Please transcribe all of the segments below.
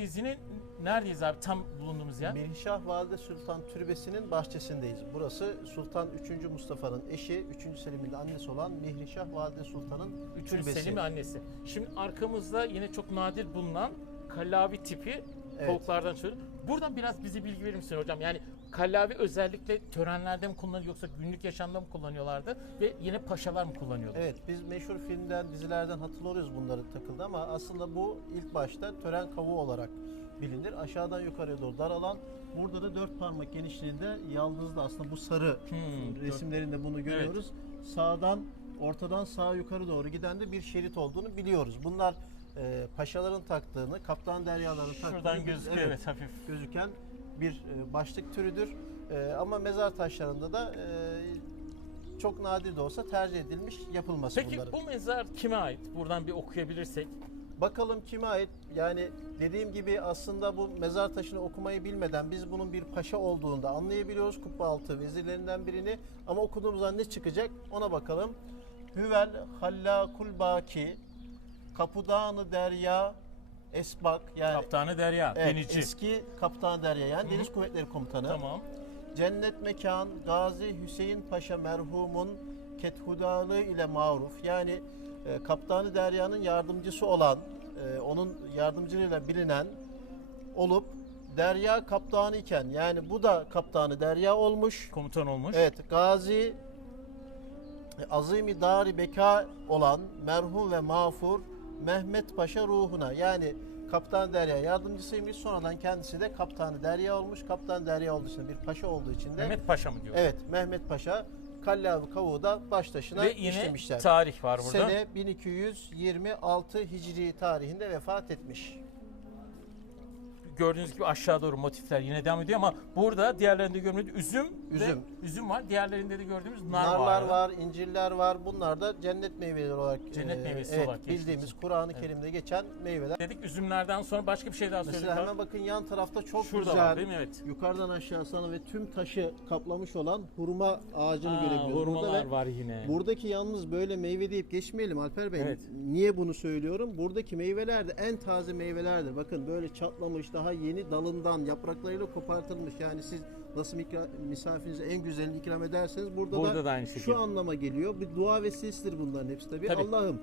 Neredeyiz yine? Neredeyiz abi tam bulunduğumuz yer? Mirişah Valide Sultan Türbesi'nin bahçesindeyiz. Burası Sultan 3. Mustafa'nın eşi, 3. Selim'in de annesi olan Mihrişah Valide Sultan'ın Üçüncü türbesi. Selim ve annesi. Şimdi arkamızda yine çok nadir bulunan kallavi tipi Evet. tavuklardan çıkıyor. Buradan biraz bize bilgi verir misin hocam? Yani kallavi özellikle törenlerde mi kullanılıyor yoksa günlük yaşamda mı kullanıyorlardı ve yine paşalar mı kullanıyordu? Evet biz meşhur filmden, dizilerden hatırlıyoruz bunları takıldı ama aslında bu ilk başta tören kavuğu olarak bilinir. Aşağıdan yukarıya doğru daralan, burada da dört parmak genişliğinde yaldızlı aslında bu sarı Hmm, resimlerinde bunu görüyoruz. Sağdan, ortadan sağa yukarı doğru giden de bir şerit olduğunu biliyoruz. Bunlar e, paşaların taktığını, kaptan deryaların taktığını Şuradan gözüküyor evet, hafif. gözüken bir e, başlık türüdür. E, ama mezar taşlarında da e, çok nadir de olsa tercih edilmiş yapılması Peki bunların. bu mezar kime ait? Buradan bir okuyabilirsek. Bakalım kime ait? Yani dediğim gibi aslında bu mezar taşını okumayı bilmeden biz bunun bir paşa olduğunu da anlayabiliyoruz. Kubbe altı vezirlerinden birini ama okuduğumuzda ne çıkacak ona bakalım. Hüvel hallakul baki kapudanı derya esbak yani Kaptanı Derya, evet, denici. eski kaptan derya yani Deniz Kuvvetleri Komutanı. Tamam. Cennet mekan Gazi Hüseyin Paşa merhumun kethudalığı ile maruf yani e, Kaptanı Derya'nın yardımcısı olan e, onun yardımcılığıyla bilinen olup Derya kaptanı iken yani bu da kaptanı Derya olmuş. Komutan olmuş. Evet Gazi e, Azimi Dari Beka olan merhum ve mağfur Mehmet Paşa ruhuna yani Kaptan Derya yardımcısıymış sonradan kendisi de Kaptanı Derya olmuş. Kaptan Derya olduğu için bir paşa olduğu için de Mehmet Paşa mı diyor? Evet Mehmet Paşa Kallavi Kavuğu da baş taşına Ve yine işlemişler. tarih var burada. Sene 1226 Hicri tarihinde vefat etmiş. Gördüğünüz gibi aşağı doğru motifler yine devam ediyor ama burada diğerlerinde görmediğimiz üzüm, Üzüm. ve üzüm var. Diğerlerinde de gördüğümüz nar Narlar var. var, incirler var. Bunlar da cennet meyveleri olarak Cennet e, meyvesi evet, olarak bildiğimiz için. Kur'an-ı Kerim'de geçen meyveler. Dedik üzümlerden sonra başka bir şey daha. Mesela hemen bakın yan tarafta çok Şurada güzel var değil mi? Evet. yukarıdan aşağısına ve tüm taşı kaplamış olan hurma ağacını Aa, görebiliyoruz. Hurmalar ve var yine. Buradaki yalnız böyle meyve deyip geçmeyelim Alper Bey. Evet. Niye bunu söylüyorum? Buradaki meyveler de en taze meyvelerdir. Bakın böyle çatlamış, daha yeni dalından, yapraklarıyla kopartılmış. Yani siz nasıl misafirinize en güzelini ikram ederseniz burada, Burada da aynı şekilde. şu anlama geliyor. Bir dua vesilesidir bunların hepsi tabii. Tabii. Allah'ım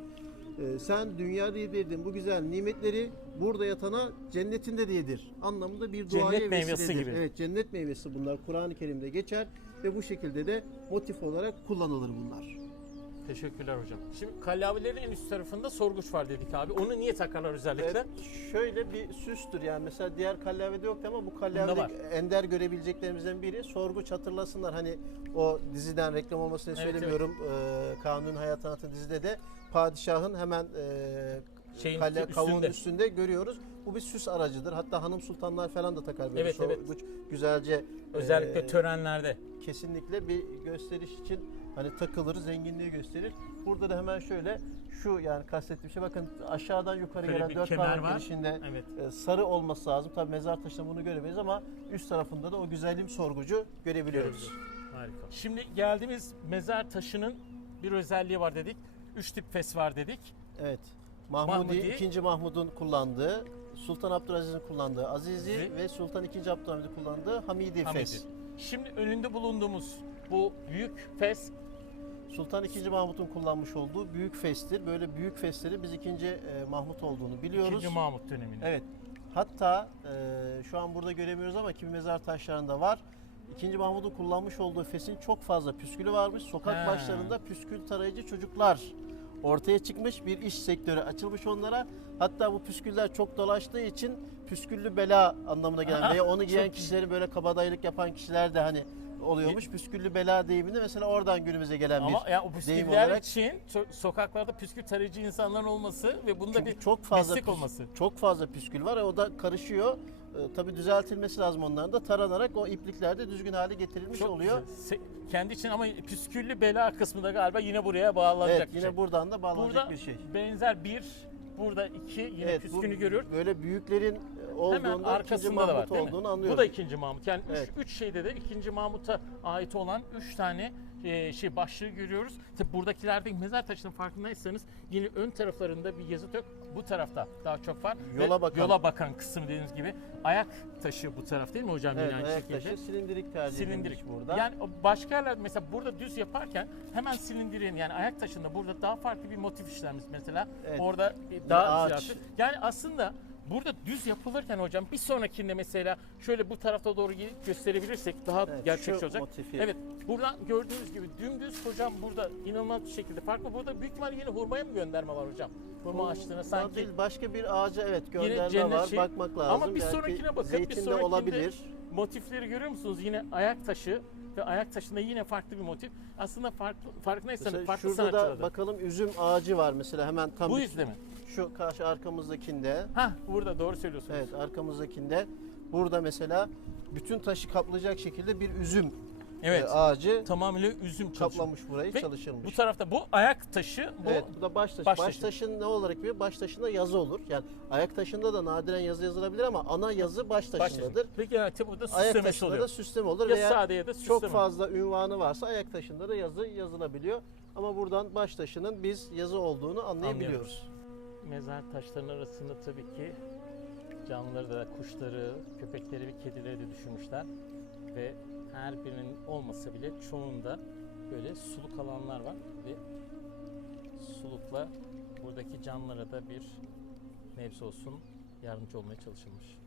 e, sen dünyada yedirdiğin bu güzel nimetleri burada yatana cennetinde de yedir. Anlamında bir duaya Cennet meyvesi gibi. Evet cennet meyvesi bunlar Kur'an-ı Kerim'de geçer ve bu şekilde de motif olarak kullanılır bunlar. Teşekkürler hocam. Şimdi kallavilerin en üst tarafında sorguç var dedik abi. Onu niye takarlar özellikle? Evet, şöyle bir süstür yani mesela diğer kallavede yoktu ama bu kallavede ender görebileceklerimizden biri. Sorguç hatırlasınlar hani o diziden reklam olmasını Evet, söylemiyorum. Ee, Kanun Hayat Anlatı dizide de padişahın hemen e, Şeyin kalle, üstünde. kavuğun üstünde görüyoruz. Bu bir süs aracıdır. Hatta hanım sultanlar falan da takar böyle Evet, evet. güzelce. Özellikle e, törenlerde. kesinlikle bir gösteriş için hani takılır, zenginliği gösterir. Burada da hemen şöyle şu yani kastettiğim şey bakın aşağıdan yukarı Şöyle gelen bir dört kemer parmak var. girişinde Evet. e, sarı olması lazım. Tabi mezar taşında bunu göremeyiz ama üst tarafında da o güzelim sorgucu görebiliyoruz. Harika. Şimdi geldiğimiz mezar taşının bir özelliği var dedik. Üç tip fes var dedik. Evet. Mahmudi, Mahmudi. 2. Mahmud'un kullandığı, Sultan Abdülaziz'in kullandığı Azizi Ve- ve Sultan II. Abdülhamid'in kullandığı Hamidi, Hamidi. Fes. Şimdi önünde bulunduğumuz bu büyük fes Sultan II. Mahmud'un kullanmış olduğu büyük festir. Böyle büyük fesleri biz 2. e, Mahmut olduğunu biliyoruz. 2. Mahmut döneminde. Evet. Hatta e, şu an burada göremiyoruz ama kimi mezar taşlarında var. İkinci Mahmud'un kullanmış olduğu fesin çok fazla püskülü varmış. Sokak He. başlarında püskül tarayıcı çocuklar ortaya çıkmış. Bir iş sektörü açılmış onlara. Hatta bu püsküller çok dolaştığı için püsküllü bela anlamına gelen veya onu giyen kişilerin böyle kabadayılık yapan kişiler de hani oluyormuş. Püsküllü bela deyimini mesela oradan günümüze gelen Ama bir ya o deyim püsküller olarak. için so- sokaklarda püskül tarayıcı insanların olması ve bunda Çünkü bir çok fazla meslek püs- olması. Çok fazla püskül var. O da karışıyor. Ee, tabii düzeltilmesi lazım onların da. Taranarak o iplikler de düzgün hale getirilmiş Çok oluyor. güzel. Se- kendi için ama püsküllü bela kısmı da galiba yine buraya bağlanacak Evet, bir yine şey. buradan da bağlanacak Burada bir şey. benzer bir, burada iki yine Evet, bu püskünü. Böyle büyüklerin Hemen olduğunda arkasında da var Mahmut değil mi? olduğunu Bu anlıyoruz. da ikinci Mahmut. Yani üç, Evet. üç şeyde de ikinci Mahmut'a ait olan üç tane e, şey başlığı görüyoruz. Tabi buradakilerde mezar taşının farkındaysanız yine ön taraflarında bir yazı yok. Bu tarafta daha çok var. Ve Yola bakan. Yola bakan kısım dediğiniz gibi. Ayak taşı bu taraf değil mi hocam? Evet, yine aynı ayak şekilde. taşı silindirik tercih Silindirik burada. Yani o başka yerlerde mesela burada düz yaparken hemen silindirin yani ayak taşında burada daha farklı bir motif işlenmiş mesela. Evet. Orada daha ağaç. Yani aslında burada düz yapılırken hocam bir sonrakinde mesela şöyle bu tarafa doğru gelip gösterebilirsek daha Evet, gerçekçi olacak. motifi. Evet buradan gördüğünüz gibi dümdüz hocam burada inanılmaz bir şekilde farklı. Burada büyük ihtimalle yine hurmaya mı gönderme var hocam? Hurma ağaçlığına Bundan sanki. değil, başka bir ağaca evet gönderme var. şey. Bakmak lazım. Ama bir Belki sonrakine bakın. Zeytin bir de sonrakinde olabilir. motifleri görüyor musunuz? Yine ayak taşı ve ayak taşında yine farklı bir motif. Aslında farklı farkındaysanız Mesela farklı şurada da bakalım üzüm ağacı var mesela hemen tam Bu yüzde mi? Şu karşı arkamızdakinde. Hah burada doğru söylüyorsunuz. Evet arkamızdakinde. Burada mesela bütün taşı kaplayacak şekilde bir üzüm Evet. e, ağacı Tamamıyla üzüm kaplamış burayı Ve çalışılmış. Bu tarafta bu ayak taşı, bu evet bu da baş taşı. baş Baş, taşı. taşın ne olarak bir baş taşında yazı olur. Yani ayak taşında da nadiren yazı yazılabilir ama ana yazı baş baş taşı. taşındadır. Ve genelde burada Ayak süslemesi taşında oluyor. da süsleme olur Ya veya sade ya da süsleme. çok fazla ünvanı varsa ayak taşında da yazı yazılabiliyor. Ama buradan baş taşının biz yazı olduğunu anlayabiliyoruz. Mezar taşlarının arasında tabii ki canlıları da, kuşları, köpekleri ve kedileri de düşünmüşler. Ve her birinin olmasa bile çoğunda böyle suluk alanlar var ve sulukla buradaki canlılara da bir nebze olsun yardımcı olmaya çalışılmış.